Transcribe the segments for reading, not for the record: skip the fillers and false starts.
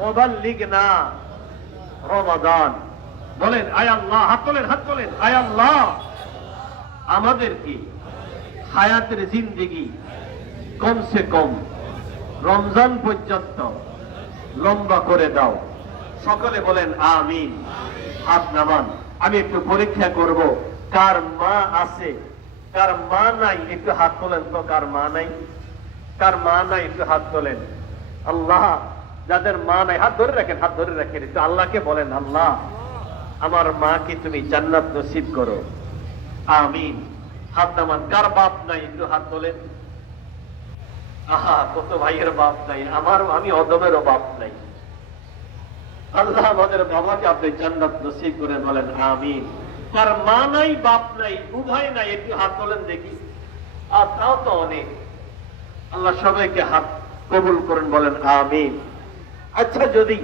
ওয়াবাল্লিগনা রমাদান। বলেন আয় আল্লাহ, হাত তোলেন, হাত তোলেন, আয় আল্লাহ আমাদের কি হায়াতের জিন্দেগি কমসে কম রমজান পর্যন্ত লম্বা করে দাও। সকলে বলেন আমিন। হাত নামান। আমি একটু পরীক্ষা করব কার মা আছে, কার মা নাই একটু হাত তোলেন তো। কার মা নাই, কার মা নাই একটু হাত তোলেন। আল্লাহ, যাদের মা নাই হাত ধরে রাখেন, হাত ধরে রাখেন। একটু আল্লাহকে বলেন, আল্লাহ আমার মাকে তুমি জান্নাত নসিব করো, আমিন। হাত নামান। কার বাপ নাই একটু হাত তোলেন। আহা, কত ভাইয়ের বাপ নাই, আমি অদমেরও বাপ নাই। আল্লাহ আমাদের বাবাকে আপনি জান্নাত নসিব করে, বলেন আমিন। কার মা নাই, বাপ নাই, উভয় নাই একটু হাত তোলেন দেখি। আর তাও তো অনেক। আল্লাহ সবাইকে হাত কবুল করেন, বলেন আমিন। আচ্ছা, যদি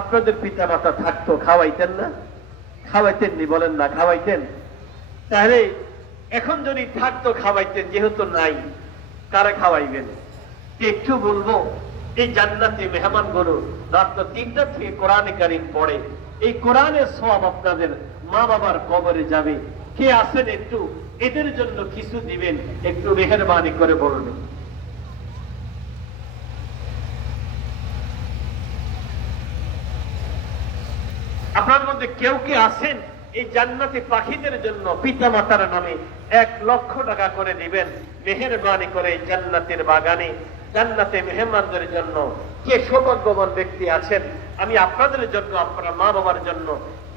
আপনাদের পিতা মাতা থাকতো খাওয়াইতেন না? খাওয়াইতেন নি? বলেন না, খাওয়াইতেন? তাহলে এখন যদি থাকতো খাওয়াইতেন, যেহেতু নাই কারে খাওয়াইবেন? একটু বলবো, এই জান্নাতি মেহমান গুলো রাত 3টা থেকে কোরআনে কারীম পড়ে, এই কোরআনের সওয়াব আপনাদের মা বাবার কবরে যাবে। কে আছেন একটু এদের জন্য কিছু দিবেন? একটু মেহেরবানি করে বলুন। আপনার মধ্যে কেউ কে আছেন এই জান্নাতি পাখিদের জন্য পিতা মাতার নামে 1 লক্ষ টাকা করে দিবেন? মেহেরবানি করে এই জান্নাতের বাগানে জান্নাতে মেহমানদের জন্য কে সৌভাগ্যবান ব্যক্তি আছেন? আমি আপনাদের জন্য, আপনার মা বাবার জন্য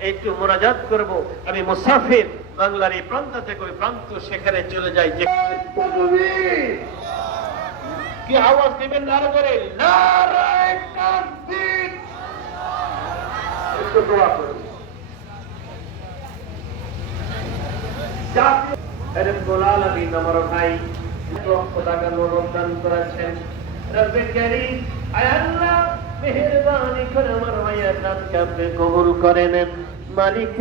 একটু মোনাজাত করব। আমি মুসাফির, বাংলার এই প্রান্ত থেকে ওই প্রান্ত, সেখানে চলে যাই। যে কি আওয়াজ দিবেন নারা করে, নারায়ে তাকবীর। একটু দোয়া করুন। রব্বুল আলামিন আমার ভাই 1 লক্ষ টাকা অনুদান করেছেন। রব্বে কারীম, আয় আল্লাহ মেহেরবানি করে আমার ভাইয়ের দানকে আপনি কবুল করে নেন। মালিক,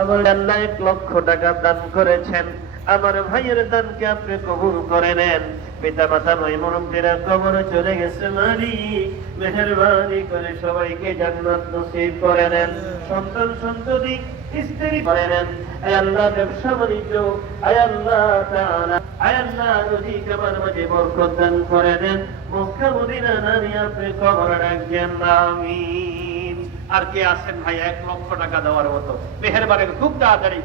আমার আল্লাহ 1 লক্ষ টাকা দান করেছেন, আমার ভাইয়ের দানকে আপনি কবুল করে নেন। পিতা মাতা নয়, মুরব্বীরা কবরে চলে গেছে, মালিক মেহেরবানি করে সবাইকে জান্নাত নসিব করে নেন। সন্তান সন্ততি স্ত্রী করে নেন। আয় আল্লাহ ব্যবসা বাণিজ্য, আয় আল্লাহ তাআলা, আয় আল্লাহ রুজি কামার মাঝে বরকত দান করে দেন। মক্কা মদিনা নারী আপনি কবরে রাখবেন, আমিন। আর কে আছেন ভাই 1 লক্ষ টাকা দেওয়ার মতো? মেহেরবানি খুব তাড়াতাড়ি